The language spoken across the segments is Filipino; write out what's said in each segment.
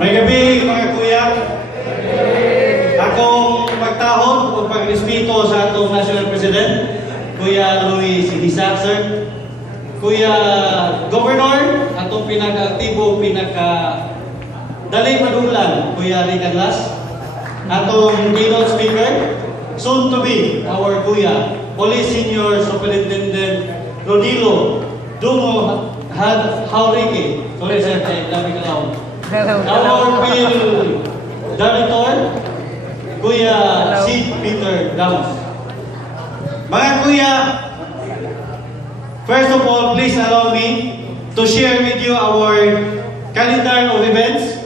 May gabi mga kuya. Akong pagtahon o pag-respeto sa atong National President, Kuya Luis Idisak, sir. Kuya Governor, atong pinaka-aktibo, pinaka-daling madulan, Kuya Rick Aglas. Atong keynote speaker, soon to be our Kuya, Police Senior Superintendent Rodilo Dungo Haurike. Sorry sir, dami ka lang. Our Bill Director, Kuya Sid Peter Damos. Mga kuya, first of all, please allow me to share with you our calendar of events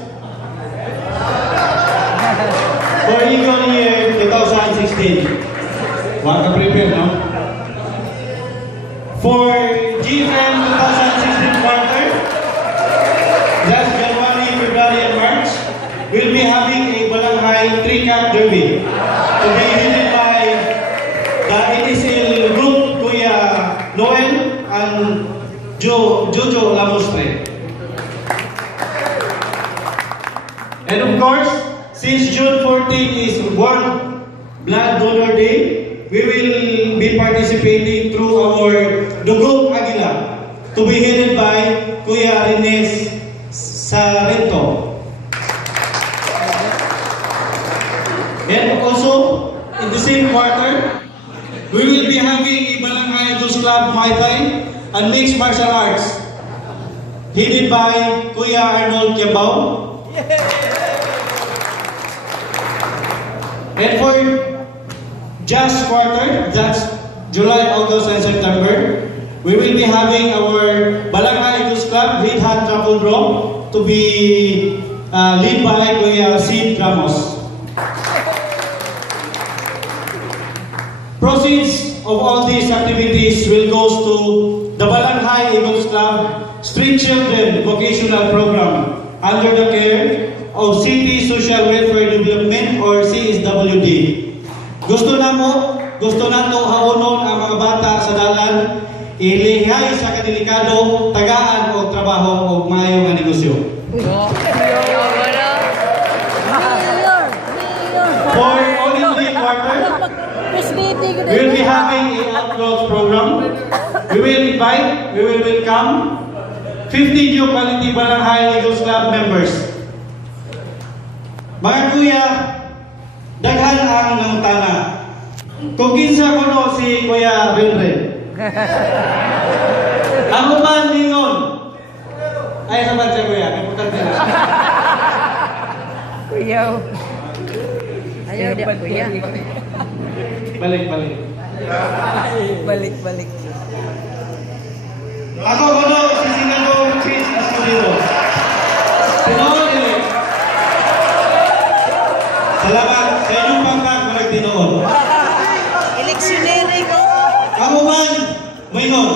for Eagle Year 2016. Waka prepare, no? For GFM 2016 quarter, last January, February, and March, we'll be having a Balanghay 3-Cup Derby to be headed by the ATCL Group, Kuya Noel and Jojo Lamostre. And of course, since June 14 is World Blood Donor Day, we will be participating through our Dugong Aguila to be headed by Kuya Rines Sarento. And also, in the same quarter, we will be having a Balanghay Eagles Club Muay Thai and Mixed Martial Arts, headed by Kuya Arnold Kiabao. And for just quarter, that's July, August, and September, we will be having our Balanghay Eagles Club Head Hand Travel Draw to be led by Kuya Sid Ramos. Proceeds of all these activities will go to the Balanghay Eagles Club Street Children Vocational Program under the care of City Social Welfare Development or CSWD. Gusto nato haonon ang mga bata sa dalan, ilihay sa kadelikado, tagaan o trabaho o maayo nga negosyo. For only quarter, we will be having an outgrowth program. We will welcome 50 new quality Balanghay Eagles Club members. Mga kuya, daghan ang nangutana. Kung kinsa ko no si Kuya Renren. Ako man ningon. Ay, sabat siya kuya, kaputan nila. Kuya. Ayaw dia kuya. Balik. Balik. Ako ko no si Senador Chris Escudero. Tinoon nila. Salamat sa inyong pagkak, mga tinoon. Eleksyoneri ko. Ako man, mayroon.